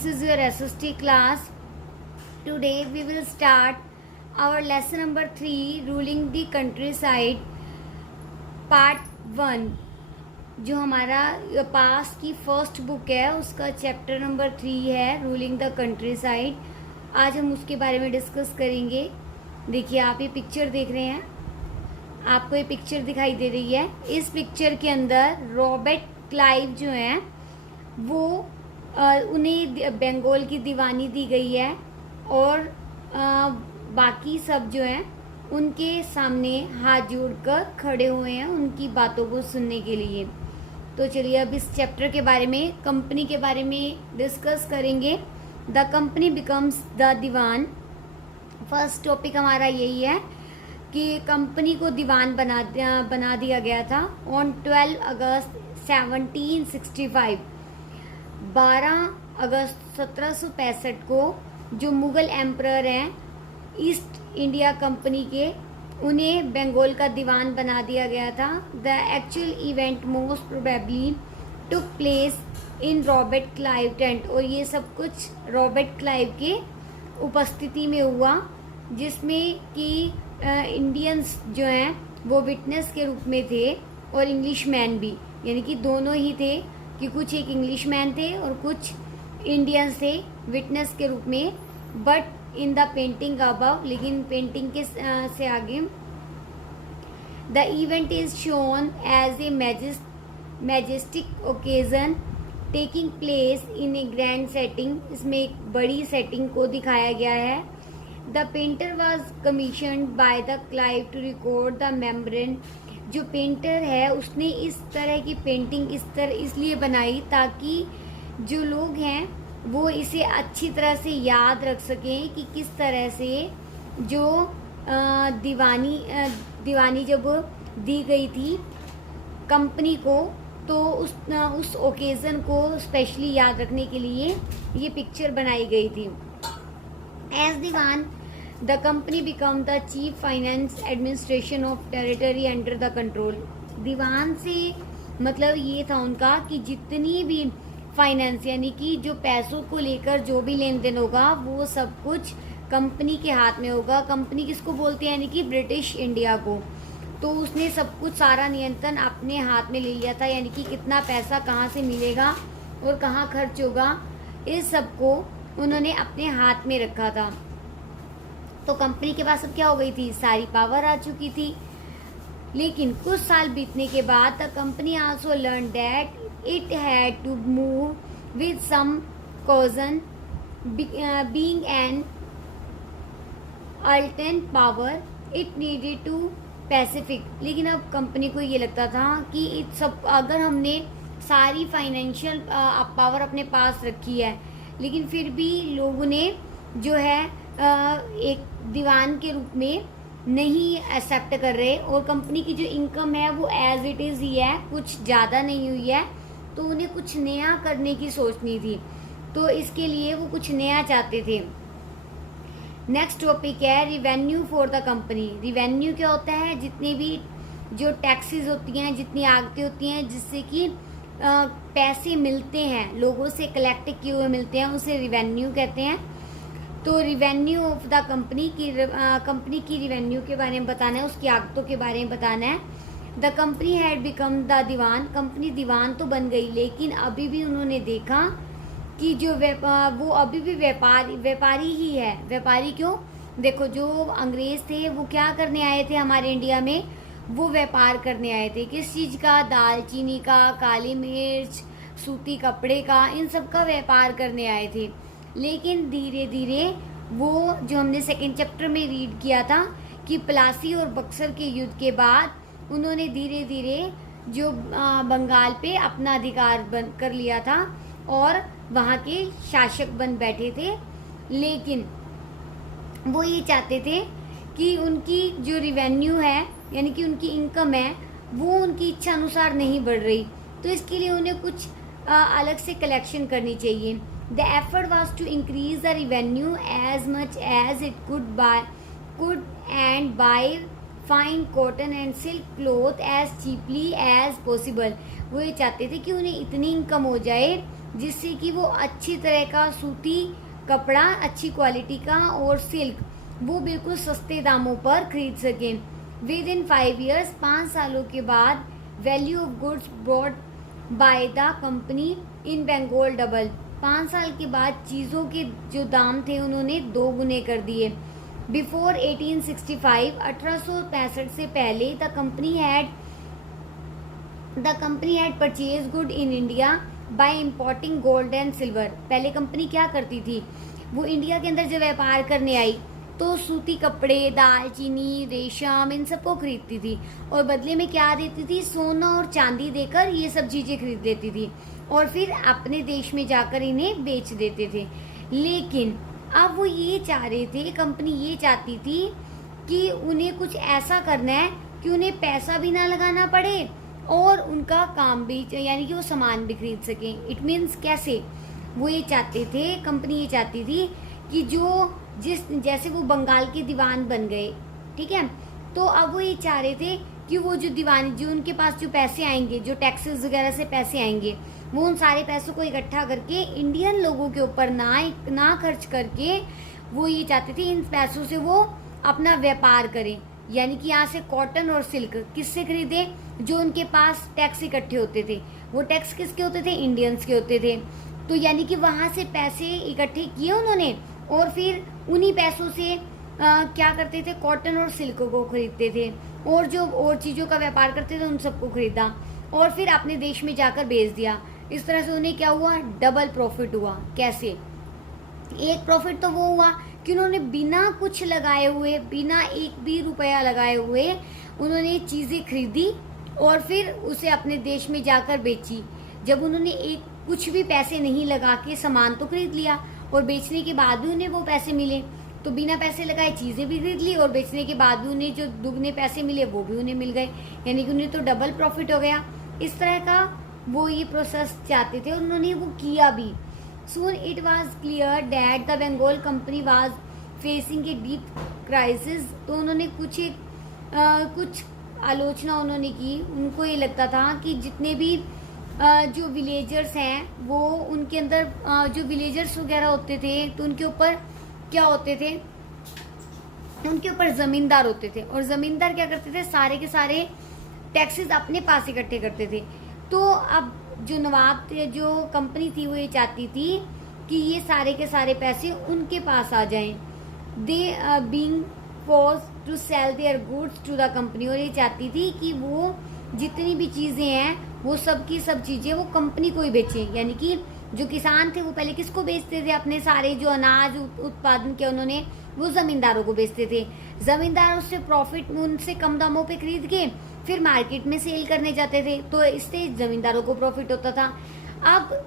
this is your SST class. Today we will start our lesson number 3, ruling the countryside, part 1. जो हमारा पास की first book है उसका chapter number 3 है, ruling the country side. आज हम उसके बारे में डिस्कस करेंगे. देखिए, आप ये पिक्चर देख रहे हैं, आपको ये पिक्चर दिखाई दे रही है. इस पिक्चर के अंदर रॉबर्ट क्लाइव जो हैं वो उन्हें बंगाल की दीवानी दी गई है और बाकी सब जो हैं उनके सामने हाथ जोड़कर खड़े हुए हैं उनकी बातों को सुनने के लिए. तो चलिए अब इस चैप्टर के बारे में, कंपनी के बारे में डिस्कस करेंगे. The company becomes the Diwan. First topic हमारा यही है कि कंपनी को दीवान बना दिया गया था ऑन 12 अगस्त 1765. 12 अगस्त 1765 को जो मुगल एम्परर हैं ईस्ट इंडिया कंपनी के, उन्हें बंगाल का दीवान बना दिया गया था. The actual event most probably took place in Robert Clive tent. और ये सब कुछ रॉबर्ट क्लाइव के उपस्थिति में हुआ, जिसमें कि इंडियंस जो हैं वो विटनेस के रूप में थे और इंग्लिश मैन भी, यानी कि दोनों ही थे कि कुछ एक इंग्लिश मैन थे और कुछ इंडियंस थे विटनेस के रूप में. But in the painting above, लेकिन पेंटिंग के से आगे, the event is shown as a majestic occasion taking place in a grand setting. इसमें एक बड़ी सेटिंग को दिखाया गया है. The painter was commissioned by the Clive to record the memorandum. जो पेंटर है उसने इस तरह की पेंटिंग इसलिए बनाई ताकि जो लोग हैं वो इसे अच्छी तरह से याद रख सकें कि किस तरह से जो दीवानी जब दी गई थी कंपनी को, तो उस ओकेज़न को स्पेशली याद रखने के लिए ये पिक्चर बनाई गई थी. As diwan the company become the chief finance administration of territory under the control. दीवान से मतलब ये था उनका कि जितनी भी फाइनेंस, यानी कि जो पैसों को लेकर जो भी लेन देन होगा वो सब कुछ कंपनी के हाथ में होगा. कंपनी किसको बोलते हैं, यानी कि ब्रिटिश इंडिया को. तो उसने सब कुछ सारा नियंत्रण अपने हाथ में ले लिया था, यानी कि कितना पैसा कहाँ से मिलेगा और कहाँ खर्च होगा, इस सब को उन्होंने अपने हाथ में रखा था. तो कंपनी के पास अब क्या हो गई थी, सारी पावर आ चुकी थी. लेकिन कुछ साल बीतने के बाद the company also learn that it had to move with some caution being an alternate power it needed to pacific. लेकिन अब कंपनी को ये लगता था कि सब अगर हमने सारी फाइनेंशियल पावर अपने पास रखी है, लेकिन फिर भी लोगों ने जो है एक दीवान के रूप में नहीं एक्सेप्ट कर रहे और कंपनी की जो इनकम है वो एज इट इज ही है, कुछ ज़्यादा नहीं हुई है. तो उन्हें कुछ नया करने की सोचनी थी, तो इसके लिए वो कुछ नया चाहते थे. नेक्स्ट टॉपिक है revenue for the company. Revenue क्या होता है, जितने भी जो टैक्सेस होती हैं, जितनी आगतें होती हैं जिससे कि पैसे मिलते हैं, लोगों से कलेक्ट किए हुए मिलते हैं, उसे रिवेन्यू कहते हैं. तो रिवेन्यू ऑफ द कंपनी की रिवेन्यू के बारे में बताना है, उसकी आगतों के बारे में बताना है. The company had become the diwan. Company दीवान तो बन गई, लेकिन अभी भी उन्होंने देखा कि जो वो अभी भी व्यापारी ही है. व्यापारी क्यों, देखो जो अंग्रेज थे वो क्या करने आए थे हमारे इंडिया में, वो व्यापार करने आए थे. किस चीज़ का, दालचीनी का, काली मिर्च, सूती कपड़े का, इन सब का व्यापार करने आए थे. लेकिन धीरे धीरे वो जो हमने सेकेंड चैप्टर में रीड किया था कि प्लासी और बक्सर के युद्ध के बाद उन्होंने धीरे धीरे जो बंगाल पे अपना अधिकार कर लिया था और वहाँ के शासक बन बैठे थे. लेकिन वो ये चाहते थे कि उनकी जो रिवेन्यू है, यानी कि उनकी इनकम है, वो उनकी इच्छा अनुसार नहीं बढ़ रही. तो इसके लिए उन्हें कुछ अलग से कलेक्शन करनी चाहिए. The effort was to increase the revenue as much as it could and buy fine cotton and silk cloth as cheaply as possible. वो ये चाहते थे कि उन्हें इतनी इनकम हो जाए जिससे कि वो अच्छी तरह का सूती कपड़ा, अच्छी क्वालिटी का और सिल्क वो बिल्कुल सस्ते दामों पर खरीद सकें। विद इन 5 ईयर्स, 5 सालों के बाद value of goods brought by the company in Bengal double. 5 साल के बाद चीज़ों के जो दाम थे उन्होंने 2 गुने कर दिए। बिफोर 1865, 1865 से पहले the company had purchase good in India by importing gold and silver. पहले कंपनी क्या करती थी, वो इंडिया के अंदर जब व्यापार करने आई तो सूती कपड़े, दाल चीनी, रेशम इन सबको खरीदती थी और बदले में क्या देती थी, सोना और चांदी देकर ये सब चीजें खरीद लेती थी और फिर अपने देश में जाकर इन्हें बेच देते थे। लेकिन अब वो ये चाह रहे थे, कंपनी ये चाहती थी कि उन्हें कुछ ऐसा करना है कि उन्हें पैसा भी ना लगाना पड़े और उनका काम भी, यानी कि वो सामान भी खरीद सकें। इट मीन्स कैसे, वो ये चाहते थे, कंपनी ये चाहती थी कि जैसे वो बंगाल के दीवान बन गए, ठीक है, तो अब वो ये चाह रहे थे कि वो जो दीवान, जो उनके पास जो पैसे आएंगे, जो टैक्सेस वगैरह से पैसे आएंगे, वो उन सारे पैसों को इकट्ठा करके इंडियन लोगों के ऊपर ना खर्च करके वो ये चाहते थे इन पैसों से वो अपना व्यापार करें। यानी कि यहाँ से कॉटन और सिल्क किससे खरीदे, जो उनके पास टैक्स इकट्ठे होते थे। वो टैक्स किसके होते थे, इंडियंस के होते थे। तो यानी कि वहां से पैसे इकट्ठे किए उन्होंने और फिर उन्हीं पैसों से क्या करते थे, कॉटन और सिल्क को खरीदते थे और जो और चीजों का व्यापार करते थे उन सबको खरीदा और फिर अपने देश में जाकर बेच दिया। इस तरह से उन्हें क्या हुआ, डबल प्रॉफिट हुआ। कैसे, एक प्रॉफिट तो वो हुआ कि उन्होंने बिना कुछ लगाए हुए, बिना एक भी रुपया लगाए हुए उन्होंने चीजें खरीदी और फिर उसे अपने देश में जाकर बेची। जब उन्होंने एक कुछ भी पैसे नहीं लगा के सामान तो खरीद लिया और बेचने के बाद भी उन्हें वो पैसे मिले, तो बिना पैसे लगाए चीजें भी खरीद ली और बेचने के बाद भी उन्हें जो दुगने पैसे मिले वो भी उन्हें मिल गए, यानी कि उन्हें तो डबल प्रॉफिट हो गया। इस तरह का वो ये प्रोसेस चाहते थे और उन्होंने वो किया भी। Soon it was clear that the Bengal company was facing a deep crisis। तो उन्होंने कुछ आलोचना उन्होंने की। उनको ये लगता था कि जितने भी जो विलेजर्स हैं वो उनके अंदर जो विलेजर्स वगैरह होते थे तो उनके ऊपर क्या होते थे, उनके ऊपर जमींदार होते थे और जमींदार क्या करते थे, सारे के सारे टैक्सेस अपने पास इकट्ठे करते थे। तो अब जो नवाब थे, जो कंपनी थी, वो ये चाहती थी कि ये सारे के सारे पैसे उनके पास आ जाएं। They being forced to sell their goods to the company. और ये चाहती थी कि वो जितनी भी चीजें हैं वो सब की सब चीजें वो कंपनी को ही बेचें। यानी कि जो किसान थे वो पहले किसको बेचते थे, अपने सारे जो अनाज उत्पादन किया उन्होंने वो जमींदारों को बेचते थे। जमींदार उससे प्रॉफिट उनसे कम दामों पे खरीद के फिर मार्केट में सेल करने जाते थे, तो इससे जमींदारों को प्रॉफिट होता था। अब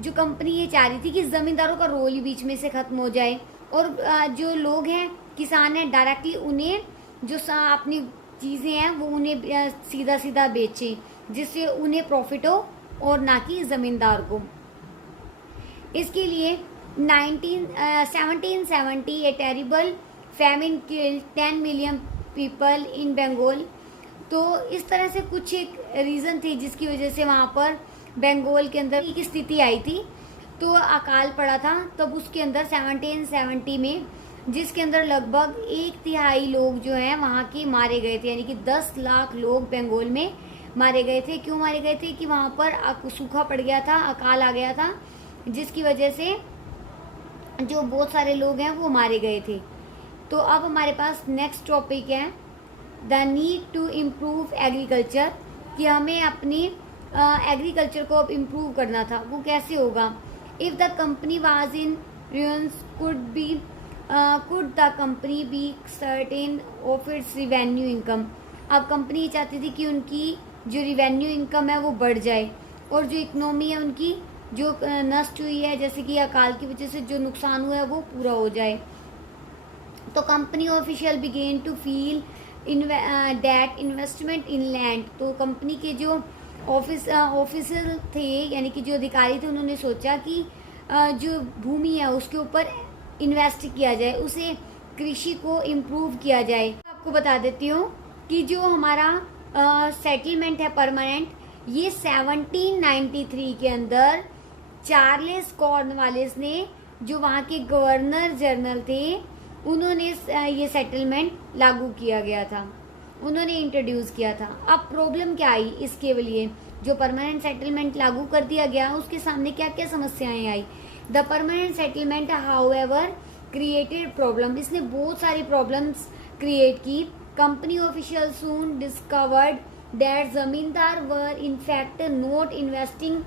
जो कंपनी ये चाह रही थी कि जमींदारों का रोल ही बीच में से खत्म हो जाए और जो लोग हैं, किसान हैं, डायरेक्टली उन्हें जो अपनी चीजें हैं वो उन्हें सीधा सीधा बेचें, जिससे उन्हें प्रॉफिट हो और ना कि जमींदार को। इसके लिए 1770 a terrible famine killed 10 million people in Bengal. तो इस तरह से कुछ एक रीजन थी जिसकी वजह से वहां पर बंगाल के अंदर की स्थिति आई थी। तो अकाल पड़ा था तब उसके अंदर 1770 में, जिसके अंदर लगभग 1/3 लोग जो हैं वहाँ के मारे गए थे। यानी कि 10 लाख लोग बंगाल में मारे गए थे। क्यों मारे गए थे कि वहाँ पर सूखा पड़ गया था, अकाल आ गया था, जिसकी वजह से जो बहुत सारे लोग हैं वो मारे गए थे। तो अब हमारे पास नेक्स्ट टॉपिक है the need to improve agriculture, कि हमें अपनी एग्रीकल्चर को अब इम्प्रूव करना था। वो कैसे होगा, if the company was in ruins could the company be certain of its revenue income। अब कंपनी चाहती थी कि उनकी जो रिवेन्यू इनकम है वो बढ़ जाए और जो इकोनॉमी है उनकी जो नष्ट हुई है, जैसे कि अकाल की वजह से जो नुकसान हुआ है वो पूरा हो जाए। तो company official began to feel that investment in land. तो कंपनी के जो ऑफिसर थे, यानी कि जो अधिकारी थे, उन्होंने सोचा कि जो भूमि है उसके ऊपर इन्वेस्ट किया जाए, उसे कृषि को इम्प्रूव किया जाए। आपको बता देती हूँ कि जो हमारा सेटलमेंट है परमानेंट, ये 1793 के अंदर चार्ल्स कॉर्नवालिस ने, जो वहाँ के गवर्नर जनरल थे, उन्होंने ये सेटलमेंट लागू किया गया था, उन्होंने इंट्रोड्यूस किया था। अब प्रॉब्लम क्या आई इसके लिए, जो परमानेंट सेटलमेंट लागू कर दिया गया उसके सामने क्या क्या समस्याएं आई। The permanent settlement however created problem, इसने बहुत सारी प्रॉब्लम्स क्रिएट की। Company official soon discovered that zamindar were in fact not investing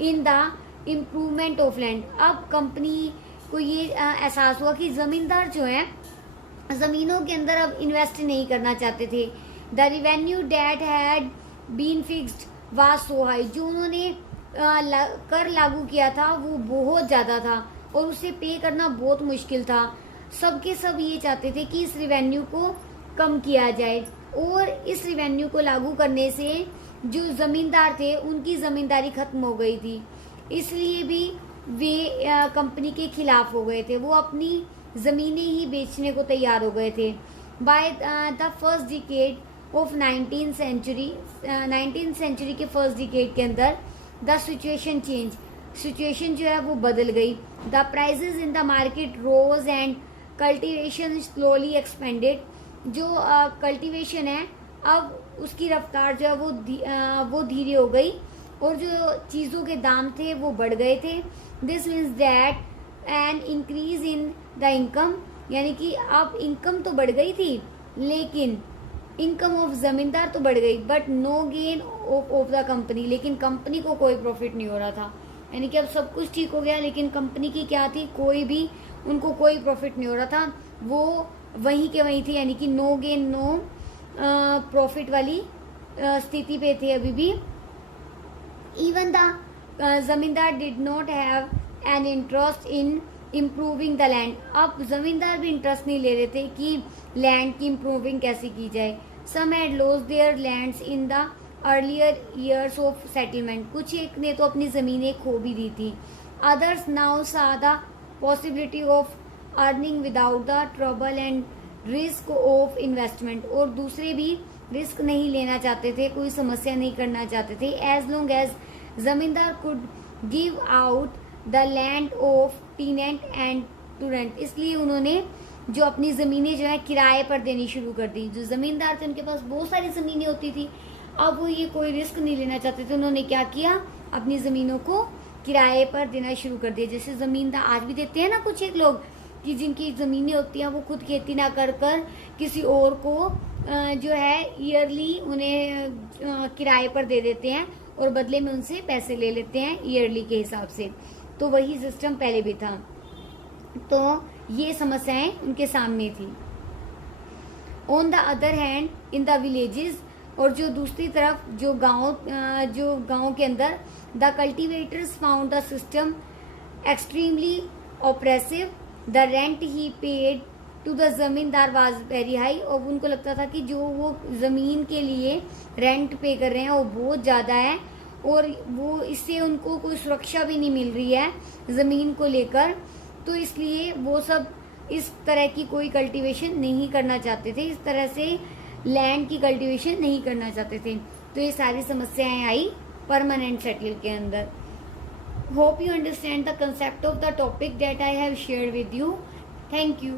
in the improvement of land. अब कंपनी को ये एहसास हुआ कि जमींदार जो है जमीनों के अंदर अब इन्वेस्ट नहीं करना चाहते थे। The revenue that had been fixed was so high, जो उन्होंने कर लागू किया था वो बहुत ज्यादा था और उसे पे करना बहुत मुश्किल था। सबके सब ये चाहते थे कि इस रेवेन्यू को कम किया जाए, और इस रेवेन्यू को लागू करने से जो जमींदार थे उनकी जमींदारी खत्म हो गई थी, इसलिए भी वे कंपनी के खिलाफ हो गए थे, वो अपनी जमीनें ही बेचने को तैयार हो गए थे। By the first decade of 19th century के फर्स्ट डिकेड के अंदर द सिचुएशन चेंज, सिचुएशन जो है वो बदल गई। The prices in the market rose and cultivation slowly expanded, जो कल्टीवेशन है अब उसकी रफ्तार जो है वो धीरे हो गई और जो चीज़ों के दाम थे वो बढ़ गए थे। This means that an increase in the income, यानी कि अब इनकम तो बढ़ गई थी लेकिन इनकम ऑफ जमींदार तो बढ़ गई, but no gain of the company, लेकिन कंपनी को कोई प्रॉफिट नहीं हो रहा था। यानी कि अब सब कुछ ठीक हो गया लेकिन कंपनी की क्या थी, उनको कोई प्रॉफिट नहीं हो रहा था, वो वहीं के वहीं थी, यानी कि नो गेन नो प्रॉफिट वाली स्थिति पे थे अभी भी। इवन द जमींदार did not have an interest in improving the land, अब जमींदार भी इंटरेस्ट नहीं ले रहे थे कि लैंड की इम्प्रूविंग कैसे की जाए। Some had lost their lands in the earlier years of settlement, कुछ एक ने तो अपनी जमीनें खो भी दी थी। अदर्स नाउ सा the possibility of earning without the trouble and risk of investment, और दूसरे भी रिस्क नहीं लेना चाहते थे, कोई समस्या नहीं करना चाहते थे। As long as zamindar could give out the land of tenant and to rent, इसलिए उन्होंने जो अपनी जमीनें जो है किराए पर देनी शुरू कर दी। जो जमींदार थे उनके पास बहुत सारी जमीनें होती थी, अब वो ये कोई रिस्क नहीं लेना चाहते थे, उन्होंने क्या किया, अपनी जमीनों को किराए पर देना शुरू कर दिया। जैसे जमींदार आज भी देते हैं ना कुछ एक लोग, कि जिनकी जमीनें होती हैं वो खुद खेती ना कर किसी और को जो है ईयरली उन्हें किराए पर दे देते हैं और बदले में उनसे पैसे ले लेते हैं ईयरली के हिसाब से। तो वही सिस्टम पहले भी था, तो ये समस्याएं उनके सामने थी। On the other hand in the villages, और जो दूसरी तरफ जो गांव के अंदर the cultivators found the system extremely oppressive, the rent he paid to the zamindar was very high, और उनको लगता था कि जो वो जमीन के लिए रेंट पे कर रहे हैं वो बहुत ज्यादा है और वो इससे उनको कोई सुरक्षा भी नहीं मिल रही है जमीन को लेकर, तो इसलिए वो सब इस तरह की कोई कल्टीवेशन नहीं करना चाहते थे, इस तरह से लैंड की कल्टीवेशन नहीं करना चाहते थे। तो ये सारी समस्याएं आई परमानेंट सेटल के अंदर। Hope you understand the concept of the topic that I have shared with you. Thank you.